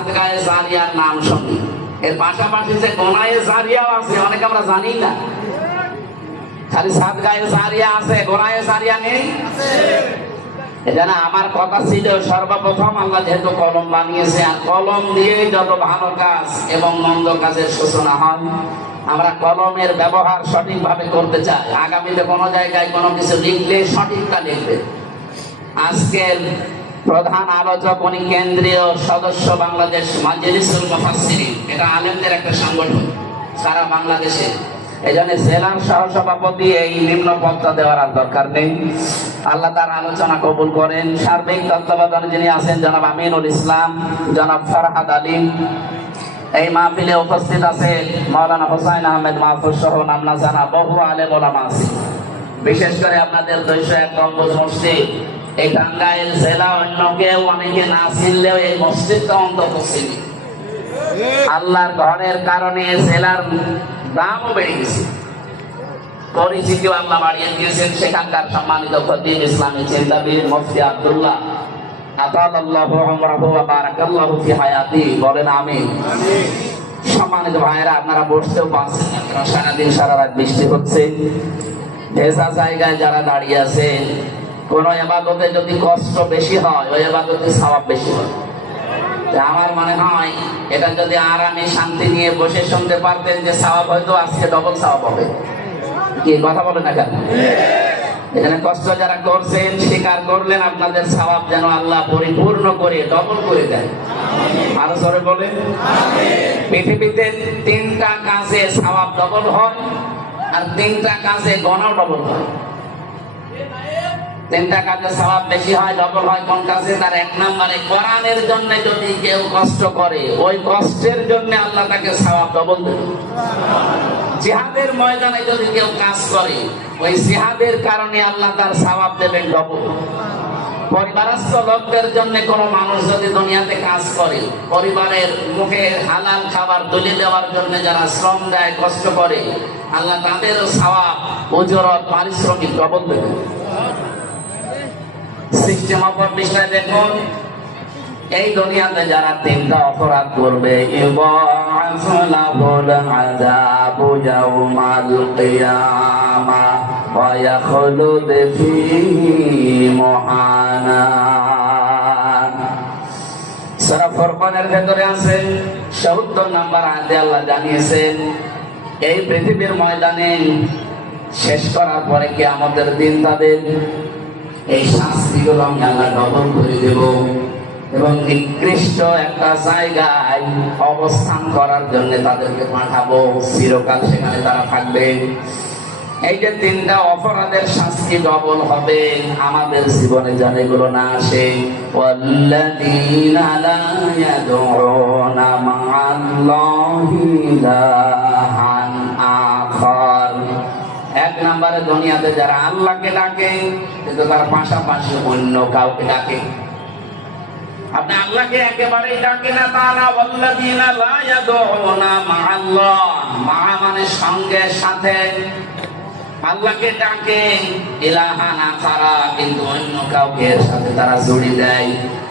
সাদগায়ে জারিয়ার নাম শুনি, এর পাশাপাশি যে গোনায়ে জারিয়াও আছে অনেকে আমরা জানি না। খালি সাদগায়ে জারিয়া আছে, গোনায়ে জারিয়া নেই। এখানে আমার কথা ছিল সর্বপ্রথম আল্লাহ যেহেতু কলম বানিয়েছে, আর কলম দিয়ে যত ভালো কাজ এবং মন্দ কাজের সূচনা হয়, আমরা কলমের ব্যবহার সঠিকভাবে করতে চাই। আগামীতে কোনো জায়গায় কোনো কিছু লিখলে সঠিকটা লিখবে। আজকের প্রধান আলোচক উনি কেন্দ্রীয় সদস্য বাংলাদেশ মাজলিসুল মুফাসসিরিন, এটা আলেমদের একটা সংগঠন সারা বাংলাদেশে। এই জন্য জেলার সহসভাপতি এই নিম্ন পদটা দেওয়ার আর দরকার নেই। আল্লাহ তার আলোচনা কবুল করেন। সার্বিক তত্ত্বাবধানে যিনি আছেন জনাব আমিনুল ইসলাম, জনাব ফরহাদ আলী। এই মাহফিলে উপস্থিত আছে মাওলানা হোসাইন আহমেদ মাহফুজ সহ নাম না জানা বহু আলেম ওলামা আছে। বিশেষ করে আপনাদের 201 গম্বুজ মসজিদ, এই টাঙ্গাইল জেলা অন্য কেউ অনেকে না চিনলেও এই মসজিদটা অন্তত চিনি। আল্লাহর ঘরের কারণে জেলার দামও বেড়ে গেছে, পরিচিতিও আল্লাহ বাড়িয়ে দিয়েছেন। সেখানকার সম্মানিত খতিব ইসলামী চিন্তাবিদ মুফতি আব্দুল্লাহ আতালাল্লাহু উমরাহু ওয়া বারাকাল্লাহু ফি হায়াতি, বলেন আমিন। সম্মানিত ভাইয়েরা, আপনারা বসতেও পারছেন না, কারণ সারাদিন সারা রাত বৃষ্টি হচ্ছে। ভেজা জায়গায় যারা দাঁড়িয়ে আছেন, কোন ইবাদতে যদি কষ্ট বেশি হয় ওই ইবাদতে সওয়াব বেশি হয়। আমার মনে হয় এটা যদি আরামে শান্তি নিয়ে বসে শুনতে পারতেন যে সওয়াব হয়তো আজকে ডবল সওয়াব হবে। কি কথা বলেন না কেন? এখানে কষ্ট যারা করছেন, স্বীকার করলেন, আপনাদের সওয়াব যেন আল্লাহ পরিপূর্ণ করে ডবল করে দেন। আরো জোরে বলেন পৃথিবীতে 3টা কাজে সওয়াব ডবল হয়, আর 3টা কাজে গুনাহ ডবল হয়। 3টা কাজে সওয়াব বেশি হয়, ডবল হয় কোন কাজে? তার 1 নম্বরে কোরআনের জন্য যদি কেউ কষ্ট করে, ওই কষ্টের জন্য আল্লাহ তাকে সওয়াব ডবল দেবে। জিহাদের ময়দানে যদি কেউ কাজ করে, ওই জিহাদের কারণে আল্লাহ তার সওয়াব দেবেন ডবল। পরিবারস্থ লোকদের জন্য কোন মানুষ যদি দুনিয়াতে কাজ করে, পরিবারের মুখে হালাল খাবার তুলে দেওয়ার জন্য যারা শ্রম দেয়, কষ্ট করে, আল্লাহ তাদেরও সওয়াব, উজরত, পারিশ্রমিক ডবল দেবেন। সিস্টেম অফ বিষয় দেখুন, এই দুনিয়াতে যারা 3টা অপরাধ করবে, ইবাসুলাহুল আযাবু ইয়াউমাল কিয়ামা ওয়া ইয়াখলুদ ফীহি মুহানা। সূরা ফুরকানের ভেতরে আছে ৭০ নম্বর আয়াতে আল্লাহ জানিয়েছেন, এই পৃথিবীর ময়দানে শেষ করার পরে কিয়ামতের দিন তাদের এই শাস্তিগুলো আমি আল্লাহ ডবল করে দেব, এবং নিকৃষ্ট একটা জায়গায় অবস্থান করার জন্য তাদেরকে পাঠাবো। চিরকাল সেখানে তারা থাকবে। এই যে 3টা অপরাধের শাস্তি ডবল হবে, আমাদের জীবনে যেন এগুলো না আসে। ওয়াল্লাযীনা লা ইয়াদউনা মা'আল্লাহি ইলাহান আখার। 1 নম্বরে দুনিয়াতে যারা আল্লাহকে ডাকে, কিন্তু তার পাশাপাশি অন্য কাউকে ডাকে। আপনি আল্লাহকে একেবারেই ডাকে না, তারা ওয়াল্লাযীনা লা ইয়াদউনা মা'আল্লাহ, মা মানে সঙ্গে সাথে, আল্লাহকে ডাকে ইলাহান আখারা, কিন্তু অন্য কাউকে এর সাথে তারা জড়িয়ে দেয়।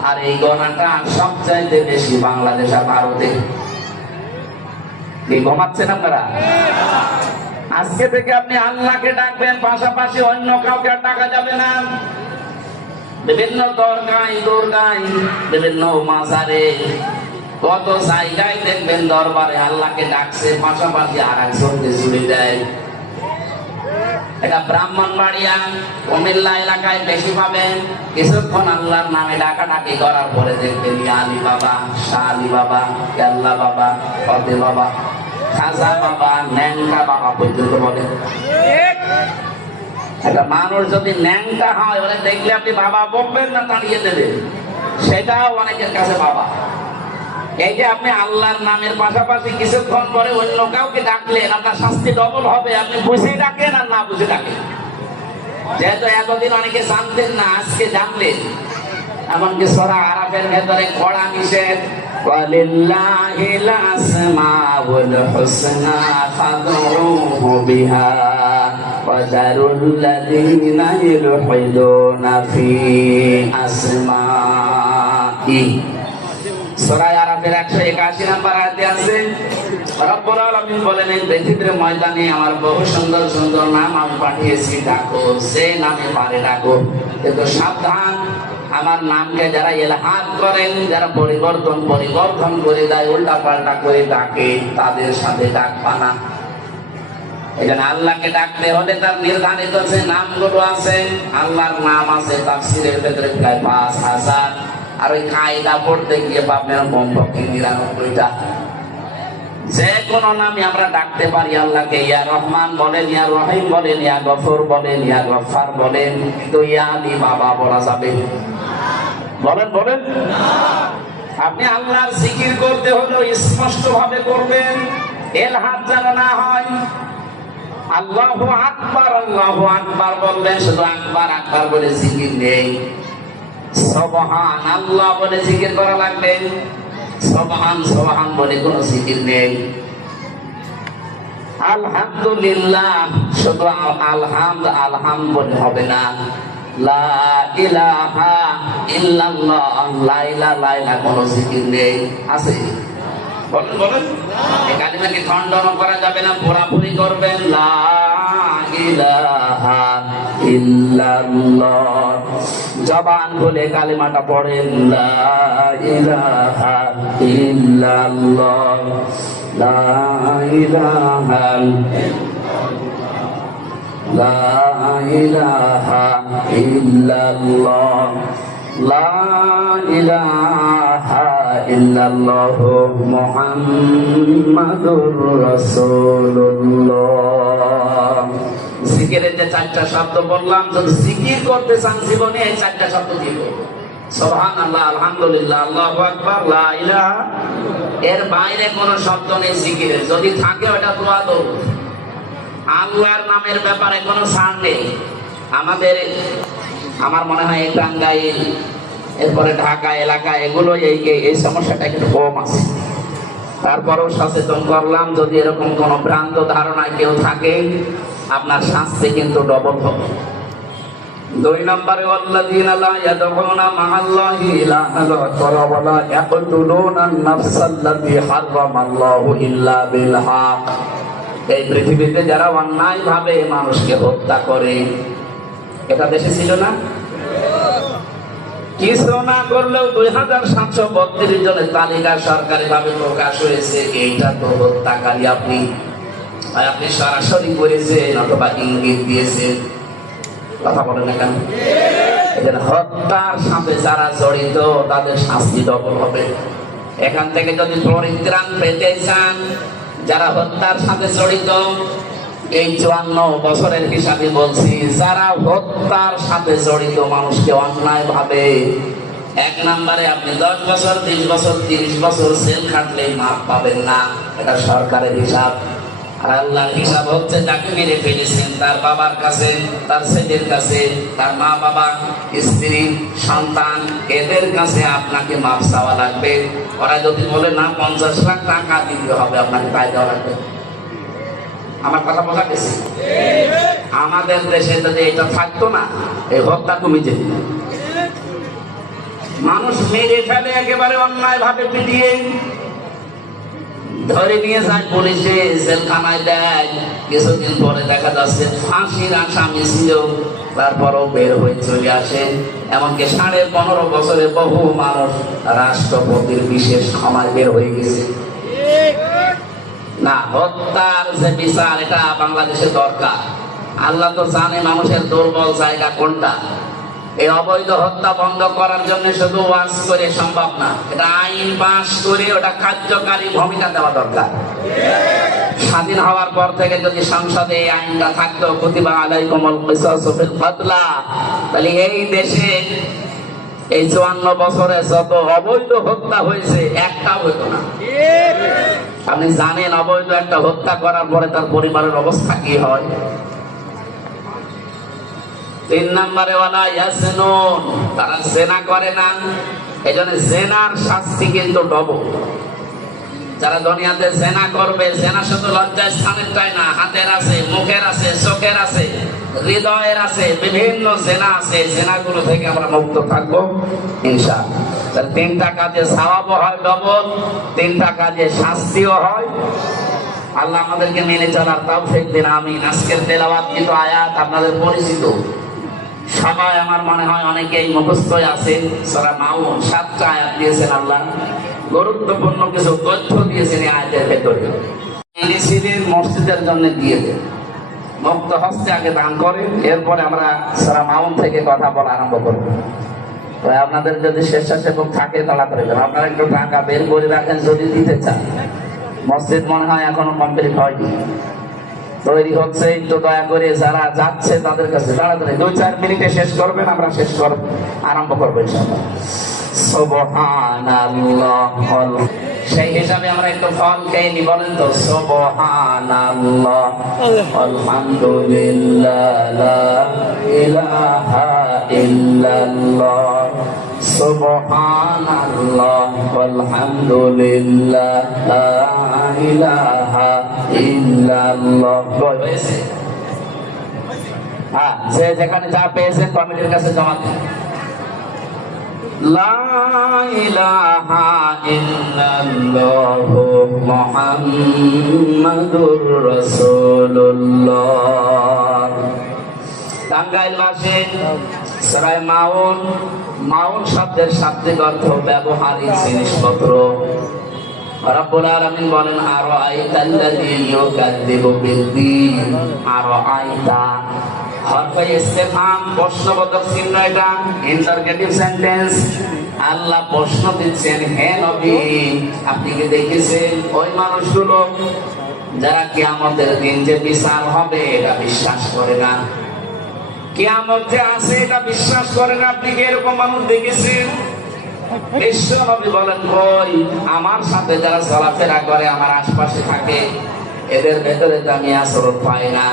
আর এই গোনাটা সবচাইতে বেশি বাংলাদেশ আর ভারতে। কি ঘুমাচ্ছেন আপনারা? আজকে থেকে আপনি আল্লাহকে ডাকবেন, পাশাপাশি অন্য কাউকে আর ডাকা যাবে না। বিভিন্ন দরগায় বিভিন্ন মাজারে, কত জায়গায় দেখবেন দরবারে আল্লাহকে ডাকছে, পাশাপাশি আর একজনকে জুড়ে দেয়। এটা ব্রাহ্মণবাড়িয়া, কুমিল্লা এলাকায় বেশি পাবেন। কিছুক্ষণ আল্লাহর নামে ডাকাডাকি করার পরে দেখবেন আলী বাবা, শাহ আলী বাবা, কেল্লা বাবা, ফতে বাবা, খাজা বাবা, ন্যাংটা বাবা পর্যন্ত বলে। একটা মানুষ যদি ন্যাংটা হয়, ওরা দেখলে আপনি বাবা বলবেন না, তাড়িয়ে দেবেন, সেটাও অনেকের কাছে বাবা। এই যে আপনি আল্লাহর নামের পাশাপাশি কিছুক্ষণ পরে অন্য কাউকে ডাকলেন, আপনার শাস্তি ডবল হবে। আপনি বুঝে ডাকেন আর না বুঝে ডাকেন। যেহেতু এতদিন অনেকে জানতেন না, আজকে জানলেন। এমনকি সূরা আরাফের ভেতরে কড়া নিষেধ, ওয়ালিল্লাহিল আসমাউল হুসনা ফাদউহু বিহা ওয়া যারুল্লাযীনা ইউলহিদুনা ফি আসমাই। সূরা আরাফের 181 নম্বর আয়াতে আছে, রব্বুল আলামিন বলেন, এই পৃথিবীর ময়দানে আমার বহু সুন্দর সুন্দর নাম আমি পাঠিয়েছি, ডাকো, যে নামে পারে ডাকো, কিন্তু সাবধান, আমার নামকে যারা ইলহাদ করেন, যারা পরিবর্তন করে দেয়, উল্টা পাল্টা করে ডাকে, তাদের সাথে ডাকবা না। এখানে আল্লাহকে ডাকতে হলে তার নির্ধারিত যে নামগুলো আছে, আল্লাহর নাম আছে তাফসীরের ভেতরে প্রায় 5000, আর ওই কায়দা পড়তে গিয়ে পাবেন কমপক্ষে 99টা। যে কোনো নামে আমরা ডাকতে পারি আল্লাহকে, ইয়া রহমান বলেন, ইয়া রহিম বলেন, ইয়া গফুর বলেন, ইয়া গফফার বলেন, কিন্তু ইয়া আলী বাবা বলা যাবে? বলেন আপনি আল্লাহর জিকির করতে হলে স্পষ্ট ভাবে করবেন, এলহাদ যেন না হয়। আল্লাহু আকবার বলবেন, শুধু আকবার আকবার বলে জিকির নেই, সুবহানাল্লাহ বলে জিকির করা লাগবে, সুবহান বলে কোনো জিকির নেই। আলহামদুলিল্লাহ, শুধু আলহাম বলে হবে না, লা ইলাহা ইল্লাল্লাহ, লা ইলাহা কোনো জিকির নেই, আছে? বলেন এই কালিমাকে খণ্ডন করা যাবে না, পুরাপুরি করবেন, লা ইলাহা ইল্লাল্লাহ। জবান খুলে কালিমাটা পড়েন, লা ইলাহা ইল্লাল্লাহ, লা ইলাহা লা ইলাহা ইল্লাল্লাহ, লা ইলাহা ইল্লাল্লাহু মুহাম্মাদুর রাসূলুল্লাহ। জিকিরের যে 4টা শব্দ বললাম, যদি জিকির করতে চান জীবনে এই 4টা শব্দ দিব, সুবহানাল্লাহ, আলহামদুলিল্লাহ, আল্লাহু আকবার, লা ইলাহা। এর বাইরে কোনো শব্দ নেই জিকিরের, যদি থাকে ওটা দোয়া দাও। আল্লাহর নামের ব্যাপারে কোনো ছাড় নেই। আমার মনে হয় টাঙ্গাইল, এরপরে ঢাকা এলাকা, এগুলো এই সমস্যাটা একটু কম আছে। তারপরেও সচেতন করলাম, যদি এরকম কোন ভ্রান্ত ধারণা কেউ থাকে, আপনার শাস্তি কিন্তু ডবল হবে। 2 নম্বরে, ওয়াল্লাযীনা লা ইয়াদউনা মা'আল্লাহি ইলাহান আখর ওয়া লা ইয়াকতুলুনা আন-নাফসাল্লাতী হারামাল্লাহু ইল্লা বিল হক। এই পৃথিবীতে যারা অন্যায় ভাবে মানুষকে হত্যা করে, এটা দেশে ছিল না? কিছু না করলেও 2732 জনের তালিকা সরকারি ভাবে প্রকাশ হয়েছে। এইটা তো হত্যাকারী, আপনি সরাসরি করেছেন অথবা ইঙ্গিত দিয়েছেন, কথা বলেন না কেন? হত্যার সাথে যারা জড়িত তাদের শাস্তি ডবল হবে। এখান থেকে যদি পরিত্রাণ পেতে চান, যারা হত্যার সাথে জড়িত, এই 54 বছরের হিসাবে বলছি, যারা হত্যার সাথে জড়িত মানুষকে অন্যায় ভাবে, 1 নম্বরে আপনি 10 বছর, 20 বছর, 30 বছর জেল খাটলেই মাপ পাবেন না, এটা সরকারের হিসাব। আর আল্লাহর হিসাব হচ্ছে, যাকে মেরে ফেলেছেন তার বাবার কাছে, তার ছেলের কাছে, তার মা বাবা, স্ত্রী, সন্তান, এদের কাছে আপনাকে মাপ চাওয়া লাগবে। ওরা যদি বলে না 50 লাখ টাকা দিতে হবে, আপনাকে তাই দেওয়া লাগবে। আমার কথা বোঝা গেছে? আমাদের দেশে যদি এটা থাকতো না, এই হত্যা কমে যেত। মানুষ মেরে ফেলে একেবারে অন্যায় ভাবে, পিটিয়ে ধরে নিয়ে যায় পুলিশে, জেলখানায় দেয়, কিছুদিন পরে দেখা যাচ্ছে ফাঁসির আসামি ছিল, তারপরও বের হয়ে চলে আসে। এমনকি 15.5 বছরে বহু মানুষ রাষ্ট্রপতির বিশেষ ক্ষমায় বের হয়ে গেছে। না, হত্যার যে বিচার, এটা বাংলাদেশে দরকার। আল্লাহ তো জানে মানুষের দুর্বল জায়গা কোনটা। এই অবৈধ হত্যা বন্ধ করার জন্য শুধু ওয়াজ করে সম্ভব না, এটা আইন পাস করে ওটা কার্যকারী ভূমিকা দেওয়া দরকার। স্বাধীন হওয়ার পর থেকে যদি সংসদে এই আইনটা থাকতো, কুতিবা আলাইকুমুল কিসাসু ফিল কাতলা, তাহলে এই দেশে এই 54 বছরে যত অবৈধ হত্যা হয়েছে, একটাও হতো না। আপনি জানেন অবৈধ একটা হত্যা করার পরে তার পরিবারের অবস্থা কি হয়? 3 নম্বরে, ওয়ালা ইয়াজনুন, তারা জেনা করে না। এই জন্য জেনার শাস্তি কিন্তু ডবল। যারা দুনিয়াতে জেনা করবে, জেনা শুধু লজ্জার স্থানেরটাই না, হাতের আছে, মুখের আছে, চোখের আছে, হৃদয়ের আছে, বিভিন্ন জেনা আছে। জেনাগুলো থেকে আমরা মুক্ত থাকবো ইনশাআল্লাহ। তাহলে 3টা কাজে সওয়াবও হয় ডবল, 3টা কাজে শাস্তিও হয়। আল্লাহ আমাদেরকে মেনে চলার তৌফিক দিন, আমিন। আজকের তেলাওয়াত কিন্তু আয়াত আপনাদের পরিচিত সবাই, আমার মনে হয় অনেকেই মুখস্থ আছে। সূরা মাউন 7টা আয়াত দিয়েছেন আল্লাহ, গুরুত্বপূর্ণ কিছু তথ্য দিয়েছেন এই আয়াতের ভেতরে। মসজিদের মসজিদের জন্য দিয়ে দেন, মুক্ত হস্তে আগে দান করেন, এরপরে আমরা সূরা মাউন থেকে কথা বলা আরম্ভ করব। তো আপনাদের যদি স্বেচ্ছাসেবক থাকে তাহলে করবেন, আপনারা একটু টাকা বের করে রাখেন যদি দিতে চান। মসজিদ মনে হয় এখনো কমপ্লিট হয়নি, তৈরি হচ্ছে। একটু দয়া করে যারা যাচ্ছে তাদের কাছে তাড়াতাড়ি 2-4 মিনিটে শেষ করবেন, আমরা শেষ করব, আরম্ভ করবো ইনশাআল্লাহ। সুবহানাল্লাহ, সেই হিসাবে আমরা একটু ফল খেয়ে নি, বলেন তো সুবহানাল্লাহ, আলহামদুলিল্লাহ, লা ইলাহা ইল্লাল্লাহ, সুবহানাল্লাহ, আলহামদুলিল্লাহ, লা ইলাহা ইল্লাল্লাহ। হ্যাঁ, যে যেখানে যা পেয়েছে কমিটির কাছে জমা দিন। লা ইলাহা ইল্লাল্লাহু মুহাম্মাদুর রাসূলুল্লাহ। টাঙ্গাইলবাসী সূরা মাউন, মাউন শব্দের শাব্দিক অর্থ ব্যবহারিক জিনিসপত্র। রব্বুল আলামিন বলেন আরাআইতাল্লাযী ইউকাযযিবু বিদ্দীন, আরাআইতা হরফে ইসতিফহাম, প্রশ্নবোধক চিহ্ন, এটা ইন্টারগেটিভ সেন্টেন্স। আল্লাহ প্রশ্ন দিচ্ছেন, হে নবী আপনি কি দেখেছেন ওই মানুষগুলো যারা কিয়ামতের দিন যে বিচার হবে এটা বিশ্বাস করে না, কিয়ামত যে আছে এটা বিশ্বাস করে না, আপনি কি এরকম মানুষ দেখেছেন? ঈশ্বর নবী বলেন, কই আমার সাথে যারা চলাফেরা করে, আমার আশপাশে থাকে, এদের ভেতরে তো আমি আচরণ পাই না,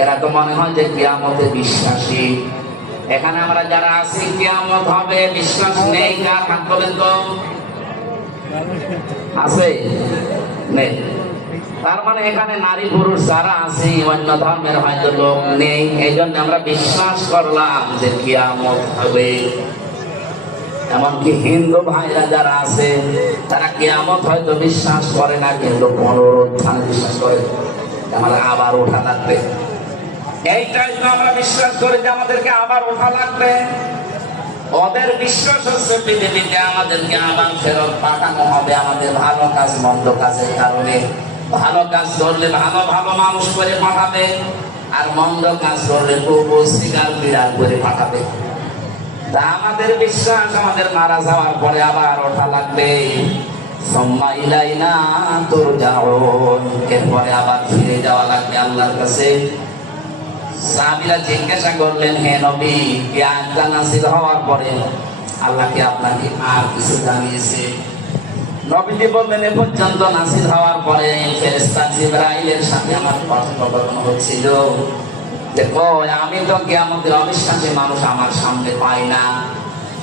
এরা তো মনে হয় যে কিয়ামতে বিশ্বাসী। এখানে আমরা যারা আছি কিয়ামত হবে বিশ্বাস নেই, কার হাত বলেন তো? আছে? নেই। তার মানে এখানে নারী পুরুষ যারা আছে, অন্য ধর্মের হয়তো লোক নেই, এই জন্য আমরা বিশ্বাস করলাম যে কিয়ামত হবে। এমনকি হিন্দু ভাইরা যারা আছে তারা কিয়ামত হয়তো বিশ্বাস করে না, কিন্তু পুনরুত্থান বিশ্বাস করে, আমাদের আবার ওঠা লাগবে। এইটাই তো আমরা বিশ্বাস করি যে আমাদেরকে আবার ওঠা লাগবে। ওদের বিশ্বাস হচ্ছে পৃথিবীতে আমাদেরকে আবার ফেরত পাঠানো হবে, আমাদের ভালো কাজ মন্দ কাজের কারণে। ভালো কাজ করলে ভালো ভালো মানুষ করে পাঠাবে, আর মন্দ কাজ করলে কুকুর শিকার বিড়াল করে পাঠাবে। তা আমাদের বিশ্বাস আমাদের মারা যাওয়ার পরে আবার ওঠা লাগবে। সুম্মা ইলাইনা তুরজাউন, এরপরে আবার ফিরে যাওয়া লাগবে আল্লাহর কাছে। সাহাবীরা জিজ্ঞাসা করলেন, হে নবী এই আয়াতটা নাযিল হওয়ার পরে আল্লাহ কি আপনাকে আর কিছু জানিয়েছে? নবীজি বললেন, এ পর্যন্ত নাযিল হওয়ার পরে ফেরেশতা জিবরাইলের সাথে আমার কথোপকথন হচ্ছিল যে আমি তো কিয়ামতের অবিশ্বাসী মানুষ আমার সামনে পাই না,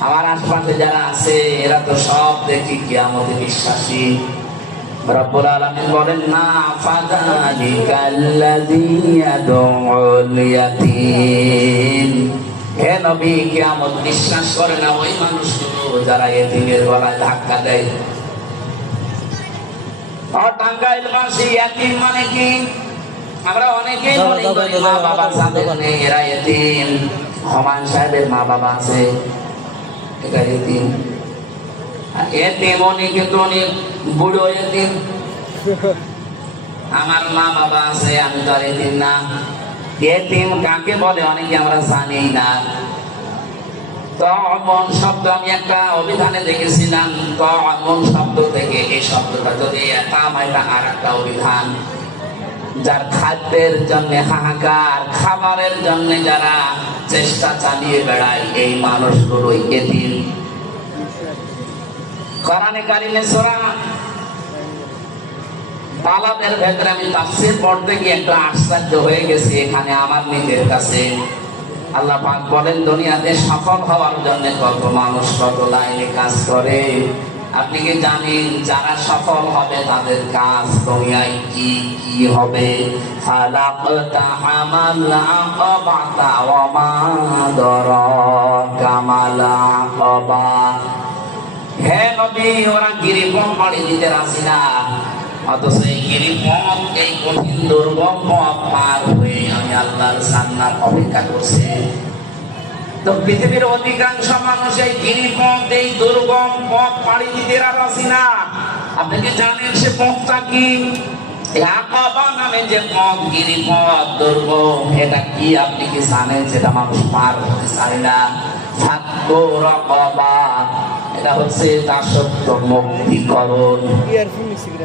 আমার আশপাশে যারা আছে এরা তো সব দেখি কিয়ামতে বিশ্বাসী। রব্বুল আলামিন বলেন, না ফাযালিকাল্লাযী ইয়াদউল ইয়াতীম, হে নবী কিয়ামত বিশ্বাস করে না ওই মানুষগুলো যারা এতিমের গলায় ধাক্কা দেয়। টাঙ্গাইলবাসী ইয়াতীম মানে কি? আমরা অনেকেই মনে করি মা বাবা যাদের নেই এরা এতিম। হুমায়ুন সাহেবের মা বাবা আছে, এটা এতিম। এতিম অনেক, কিন্তু অনেক বুড়ো এতিম। আমার মা বাবা আছে, আমি তো আর এতিম না। এতিম কাকে বলে অনেকে আমরা জানি না। তমন শব্দ আমি একটা অভিধানে দেখেছিলাম, তমন শব্দ থেকে এই শব্দটা যদি একাম, এটা আর একটা অভিধান। যার খাদ্যের জন্য হাহাকার, খাবারের জন্য যারা চেষ্টা চালিয়ে বেড়ায়, এই মানুষগুলোই এতিম। কোরআনে কারিমে সূরা তালাবের ভেতরে আমি তাফসীর পড়তে গিয়ে একটু আশ্চর্য হয়ে গেছি এখানে আমার নিজের কাছে। আল্লাহ পাক বলেন, দুনিয়াতে সফল হওয়ার জন্য কত মানুষ কত লাইনে কাজ করে, আপনি কি জানেন যারা সফল হবে তাদের কাজ দুনিয়ায় কি কি হবে? খালাকতা আমাল আকাবাতা ওয়া মা দারাকা মাল আকাবা। হে নবী, ওরা গিরিপথ পাড়ি দিতে রাজি না, অথচ এই গিরিপথ, এই কঠিন দুর্গম পথ পার হয়ে আমি আল্লাহর জান্নাত অপেক্ষা করছি। তো পৃথিবীর অধিকাংশ মানুষ এই গিরিপথ, এই দুর্গম পথ পাড়ি দিতে রাজি না। আপনি কি জানেন সে পথটা কি? আকাবা নামে যে পথ, গিরিপথ, দুর্গম, এটা কি আপনি কি জানেন? যেটা মানুষ পার হতে চায় না। ফাক্কু রাকাবা, এটা হচ্ছে দাসত্ব মুক্তিকরণ।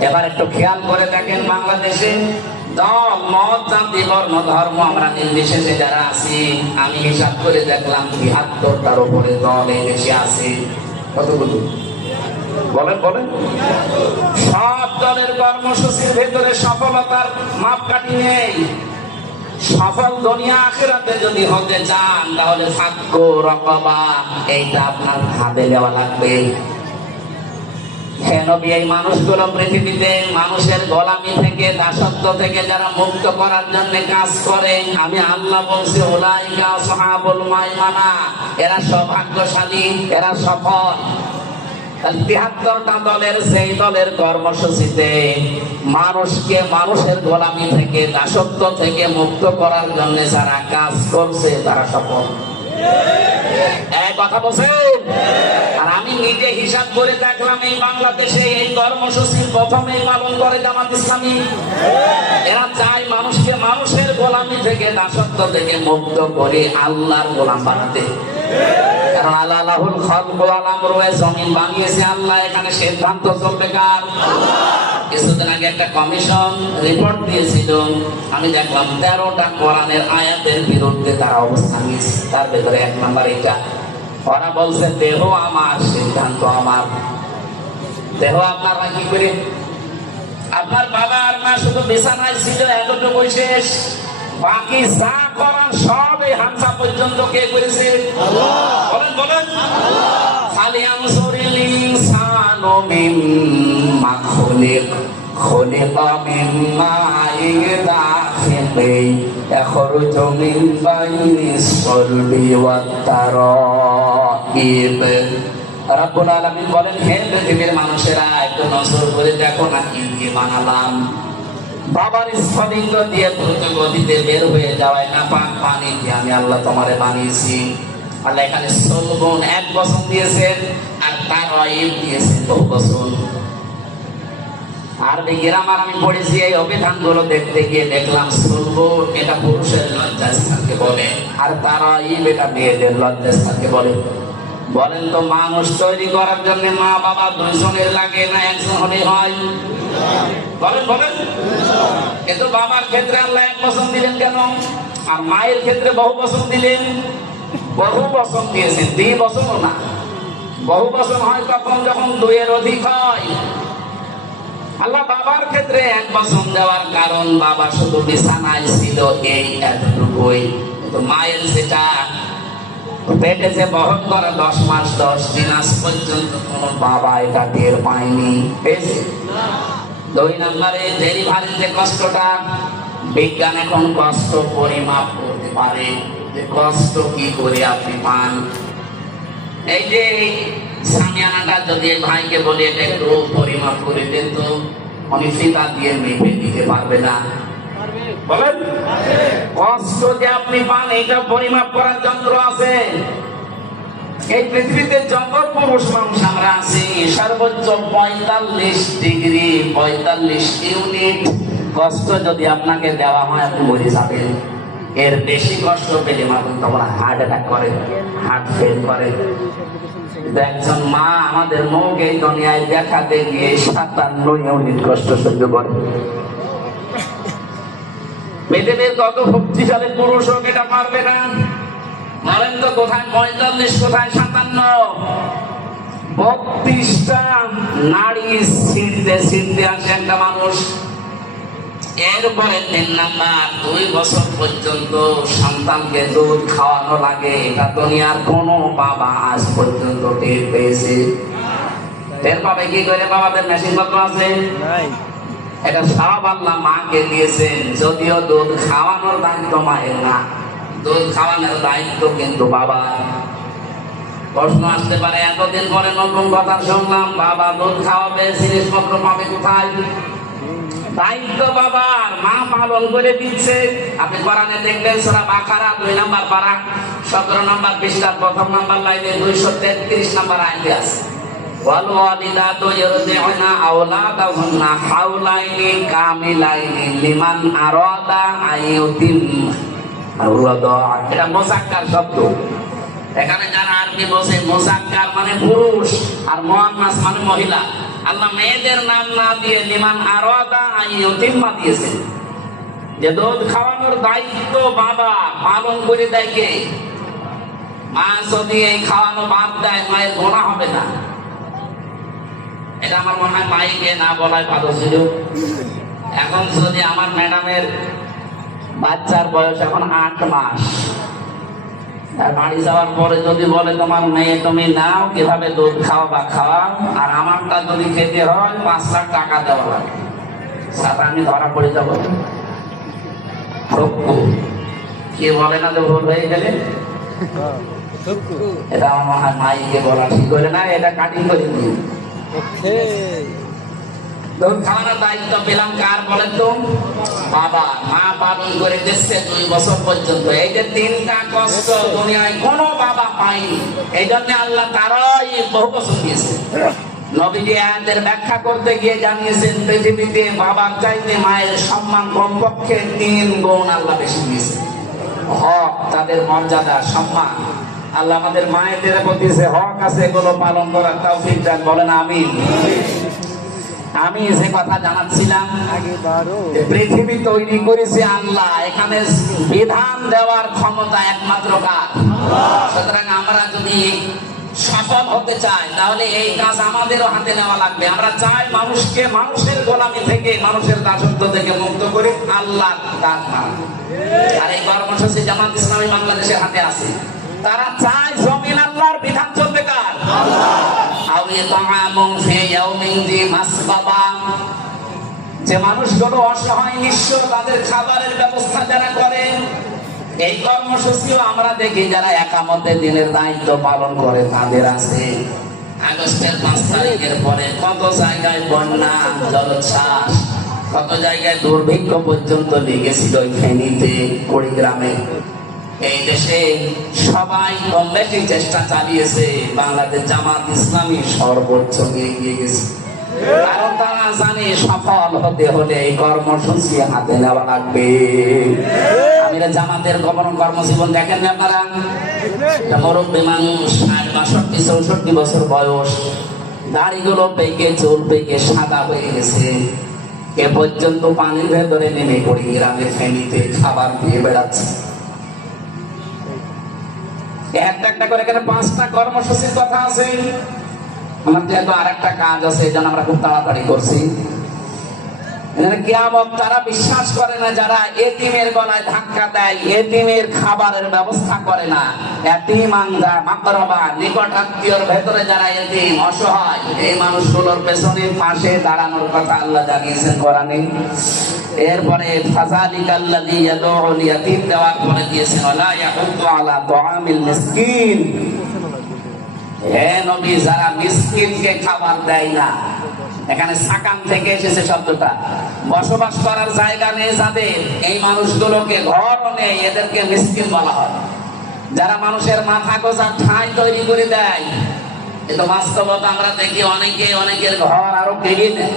এবার একটু খেয়াল করে দেখেন, বাংলাদেশে দল, মত, জাতি, বর্ণ, ধর্ম আমরা নির্বিশেষে যারা আছি, আমি হিসাব করে দেখলাম ৭২টার উপরে দল এই দেশে আছে। কতগুলো বলেন বলেন? সব দলের কর্মসূচির ভেতরে সফলতার মাপকাঠি নেই। সফল দুনিয়া আখিরাতে যদি হতে চান, তাহলে ফাক্কু রাকাবা, এইটা আপনার হাতে দেওয়া লাগবে। হে নবী, এই মানুষগুলো পৃথিবীতে মানুষের গোলামি থেকে, দাসত্ব থেকে যারা মুক্ত করার জন্য কাজ করে, আমি আল্লাহ বলছি উলাইকা আসহাবুল মাইমানা, এরা সৌভাগ্যশালী, এরা সফল। ৭৩টা দলের সেই দলের কর্মসূচিতে মানুষকে মানুষের গোলামি থেকে, দাসত্ব থেকে মুক্ত করার জন্য যারা কাজ করছে তারা সফল। এক কথা বলছেন? আর আমি নিজে হিসাব করে দেখলাম, এই বাংলাদেশে এই কর্মসূচির প্রথমেই পালন করে জামাত ইসলামী। এরা চায় মানুষকে মানুষের গোলামি থেকে, দাসত্ব থেকে মুক্ত করে আল্লাহর গোলাম বানাতে। কারণ আল্লাহুল খালকু ওয়াল আমরু, জমিন বানিয়েছে আল্লাহ, এখানে সিদ্ধান্ত চলবে কার? কিছুদিন আগে একটা কমিশন রিপোর্ট দিয়েছিল, আমি দেখলাম ১৩টা কোরআনের আয়াতের বিরুদ্ধে তারা অবস্থান নিয়েছে। তার ভেতরে ১ নাম্বার এটা, ওরা বলছে দেহ আমার, সিদ্ধান্ত আমার। দেহ আপনারা কি করে? আপনার বাবা আর মা শুধু বিছানায় ছিল, এতটুকুই শেষ। বাকি যা করার সব এই হামসা পর্যন্ত কে করেছে? বলেন বলেন। ফালিয়ানজুরিল ইনসানু মিম্মা খুলিকা মিম্মা দাখিকিন ইয়াখরুজু মিন বাইনিস সালবি ওয়াত তারাইব। রব্বুল আলামিন বলেন, হে পৃথিবীর মানুষেরা, একটু নজর করে দেখো না কি কি বানালাম। বাবার স্ফলিঙ্গ দিয়ে দ্রুত গতিতে বের হয়ে যাওয়ায় না পাক পানি দিয়ে আমি আল্লাহ তোমারে বানিয়েছি। আল্লাহ এখানে সলবন ১ বছর দিয়েছেন, আর তারাইব দিয়েছেন ২ বছর। আরবি গ্রামার আমি পড়েছি, এই অভিধানগুলো দেখতে গিয়ে দেখলাম সলবন এটা পুরুষের লজ্জাস্থানকে বলে, আর তারাইব এটা মেয়েদের লজ্জাস্থানকে বলে। বলেন তো, মানুষ তৈরি করার জন্য মা বাবা ২ জনের লাগে না ১ জন হলেই হয়? বলেন বলেন। কিন্তু বাবার ক্ষেত্রে আল্লাহ ১ বছর দিলেন কেন? আর মায়ের ক্ষেত্রে বহু বছর দিলেন? বহু বছর দিয়েছেন, ২ বছরও না। বহু বছর হয় তখন যখন ২ এর অধিক হয়। আল্লাহ বাবার ক্ষেত্রে ১ বছর দেওয়ার কারণ, বাবা শুধু বিছানায় ছিল এই এতটুকুই। মায়ের যেটা পেটে যে বহন করে ১০ মাস ১০ দিন, আজ পর্যন্ত কোন বাবা এটা টের পায়নি। পেয়েছে? ২ নম্বরে ডেলিভারির যে কষ্টটা, বিজ্ঞান এখন কষ্ট পরিমাপ করতে পারে, যে কষ্ট কি করে আপনি পান। এই যে সামিয়ানাটা যদি ভাইকে বলি এটা একটু পরিমাপ করে দেন, তো উনি ফিতা দিয়ে মেপে দিতে পারবে না। বলেন, কষ্ট যে আপনি পান এটা পরিমাপ করার যন্ত্র আছে। এই পৃথিবীতে যত পুরুষ মানুষ আমরা আছি, সর্বোচ্চ ৪৫ ডিগ্রি ৪৫ ইউনিট কষ্ট যদি আপনাকে দেওয়া হয়, আপনি মরে যাবেন। এর বেশি কষ্ট পেলে মানুষ তখন হার্ট অ্যাটাক করে, হার্ট ফেল করে। একজন মা আমাদের মুখ এই দুনিয়ায় দেখাতে গিয়ে ৫৭ ইউনিট কষ্ট সহ্য করে। পৃথিবীর কত শক্তিশালী পুরুষ হোক এটা পারবে না। বলেন তো, কোথায় ৪৫, কোথায় ৫৭? ৩২টা নারী ছিঁড়তে ছিঁড়তে আসে একটা মানুষ। এরপরে ৩ নাম্বার, ২ বছর পর্যন্ত সন্তানকে দুধ খাওয়ানো লাগে, এটা দুনিয়ার কোনো বাবা আজ পর্যন্ত টের পেয়েছে? টের পাবে কি করে? বাবাদের মেশিন পত্র আছে? এটা সব আল্লাহ মাকে দিয়েছেন, যদিও দুধ খাওয়ানোর দায়িত্ব মায়ের না, দুধ খাওয়ানোর দায়িত্ব কিন্তু বাবা। প্রশ্ন আসতে পারে, এতদিন পরে নতুন কথা শুনলাম, বাবা দুধ খাওয়াবে, জিনিসপত্র পাবে কোথায়? দায়িত্ব বাবার, মা পালন করে দিচ্ছে। আপনি কোরআনে দেখবেন সূরা বাকারা 2 নম্বর পারা 17 নম্বর পৃষ্ঠার প্রথম নম্বর লাইনে 233 নম্বর আয়াতে আছে, ওয়াল ওয়ালিদাতু ইরদি'না আওলাদাহুন্না হাওলাইনি কামিলাইনি লিমান আরাদা আইয়ুতিম আওলাদা। এটা মুযাক্কার শব্দ। এখানে যারা আরবি বসে, মুযাক্কার মানে পুরুষ আর মুআন্নাস মানে মহিলা। আল্লাহ মেয়েদের নাম না দিয়ে লিমান আরাদা আইয়ুতিম্মা দিয়েছেন। যে দুধ খাওয়ানোর দায়িত্ব বাবা, পালন করে দেয় কে? মা যদি এই খাওয়ানো বাদ দেয়, মায়ের গোনা হবে না। এটা আমার মনে হয় মাইকে না বলায় ভালো ছিল। এখন যদি আমার ম্যাডামের বাচ্চার বয়স এখন 8 মাস, বাড়ি যাওয়ার পরে যদি বলে তোমার মেয়ে তুমি নাও, কিভাবে দুধ খাও বা খাওয়াও, আর আমারটা যদি খেতে হয় 5 লাখ টাকা দেওয়া লাগে, সাথে আমি ধরা পড়ে যাবো। কে বলে না যে ভুল হয়ে গেলে? এটা আমার মনে হয় মাইকে বলা ঠিক করে না, এটা কাটিং করে দিই। দুধ খাওয়ানোর দায়িত্ব পেলাম কার বলেন তো? বাবা। মা পালন করে দিচ্ছে 2 বছর পর্যন্ত। এই যে 3টা কষ্ট দুনিয়ায় কোনো বাবা পায়নি, এই জন্য আল্লাহ তারাই বহু বছর দিয়েছে। নবীজি আয়াতের ব্যাখ্যা করতে গিয়ে জানিয়েছেন, পৃথিবীতে বাবার চাইতে মায়ের সম্মান কমপক্ষে 3 গুণ আল্লাহ বেশি দিয়েছে। হক, তাদের মর্যাদা, সম্মান। আল্লাহ আমাদের মায়েদের প্রতি যে হক আছে, এগুলো পালন করার তৌফিক দান। বলেন আমিন। আমি যে কথা জানাচ্ছিলাম, পৃথিবী তৈরি করেছে আল্লাহ, এখানে বিধান দেওয়ার ক্ষমতা একমাত্র কার? সুতরাং আমরা যদি সফল হতে চাই, তাহলে এই কাজ আমাদেরও হাতে নেওয়া লাগবে। আমরা চাই মানুষকে মানুষের গোলামি থেকে, মানুষের দাসত্ব থেকে মুক্ত করে আল্লাহর দান মানা। আর এই কর্মসূচি জামাত ইসলামী বাংলাদেশের হাতে আছে। তারা চায় জমিন আল্লাহর বিধান চলবে কার? যে মানুষগুলো অসহায় নিঃস্ব, তাদের খাবারের ব্যবস্থা যারা করে, এই কর্মসূচিও আমরা দেখি যারা একামতে দিনের দায়িত্ব পালন করে তাদের আছে। আগস্টের 5 তারিখের পরে কত জায়গায় বন্যা, জলোচ্ছ্বাস, কত জায়গায় দুর্ভিক্ষ পর্যন্ত লেগেছিল ফেনীতে, কুড়িগ্রামে। এই দেশে সবাই কম বেশি চেষ্টা চালিয়েছে, বাংলাদেশ জামাত ইসলামী সর্বোচ্চ এগিয়ে গেছে। কারণ তারা জানে সফল হতে হলে এই কর্মসূচি হাতে নেওয়া লাগবে। আমিরা জামাতের কর্মজীবন দেখেন না আপনারা? মুরব্বী মানুষ, 62-64 বছর বয়স, দাড়িগুলো পেকে, চুল পেকে সাদা হয়ে গেছে। এ পর্যন্ত পানির ভেতরে নেমে পড়ে গ্রামের ফেনীতে খাবার দিয়ে বেড়াচ্ছে। একটা করে এখানে 5টা কর্মসূচির কথা আছে। আমার যেহেতু আরেকটা কাজ আছে, এই জন্য আমরা খুব তাড়াতাড়ি করছি। কিয়ামত তারা বিশ্বাস করে না যারা এতিমের গলায় ধাক্কা দেয়, এতিমের খাবারের ব্যবস্থা করে না। এতিম আঙ্গা মাকরাবা, নিকট আত্মীয়র ভেতরে যারা এতিম অসহায়, এই মানুষগুলোর পেছনে পাশে দাঁড়ানোর কথা আল্লাহ জানিয়েছেন কোরআনে। এরপরে ফাযালিকাল্লাযী ইয়াদউল ইয়াতীম দেওয়ার পরে দিয়েছেন ওয়ালা ইয়াহুদ্দু আলা তুআমিল মিসকিন। হে নবী, যারা মিসকিনকে খাবার দেয় না, এখানে সাকাম থেকে এসেছে শব্দটা। বসবাস করার জায়গা নেই যাদের, এই মানুষগুলোকে ঘরও নেই, এদেরকে মিসকিন বলা হয়। যারা মানুষের মাথা গোঁজার ঠাঁই তৈরি করে দেয়, কিন্তু বাস্তবতা আমরা দেখি অনেকের ঘর আরো কেড়ে নেয়।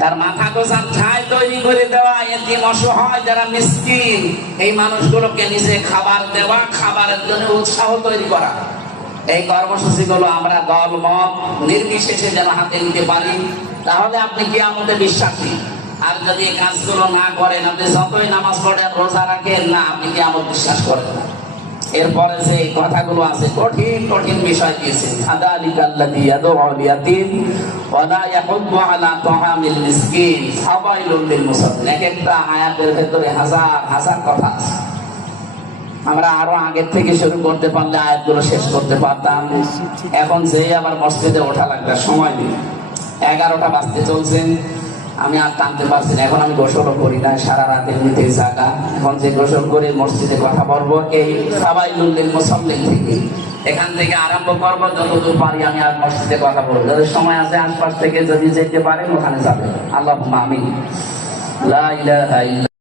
তার মাথা গোঁজার ঠাঁই তৈরি করে দেওয়া, এতিম অসহায় যারা মিসকিন, এই মানুষগুলোকে নিজে খাবার দেওয়া, খাবারের জন্য উৎসাহ তৈরি করা। এই কর্মসূচিগুলো আমরা দল মত নির্বিশেষে যেন হাতে নিতে পারি, তাহলে আপনি কিয়ামতে বিশ্বাসী। আর যদি এই কাজগুলো না করেন, আপনি যতই নামাজ পড়েন, রোজা রাখেন না, আপনি কিয়ামত বিশ্বাস করেন না। এরপরে যে কথাগুলো আছে, কঠিন কঠিন বিষয় দিয়েছে। ফাযালিকাল্লাযী ইয়াদউল ইয়াতীম ওয়া লা ইয়াহুদ্দু আলা তুআমিল মিসকিন ফাওয়াইলুল লিল মুসাল্লিন। একটা আয়াতের ভিতরে হাজার হাজার কথা আছে। আমরা আরো আগের থেকে শুরু করতে পারলে আয়াতগুলো শেষ করতে পারতাম। এখন যেই আবার মসজিদে ওঠা লাগবে, সময় নেই। 11টা বাজতে চলছে, আমি আর টানতে পারছি না। এখন আমি গোসলও করি না, সারা রাত এমনিতে জাগা। এখন যে গোসল করে মসজিদে কথা বলবো এই সাবাইলুল মুসাল্লিন থেকে, এখান থেকে আরম্ভ করবো। যতদূর পারি আমি আর মসজিদে কথা বলবো। যাদের সময় আছে আশপাশ থেকে যদি যেতে পারেন ওখানে যাবেন। আল্লাহুম্মা আমিন। লা ইলাহা ইল্লা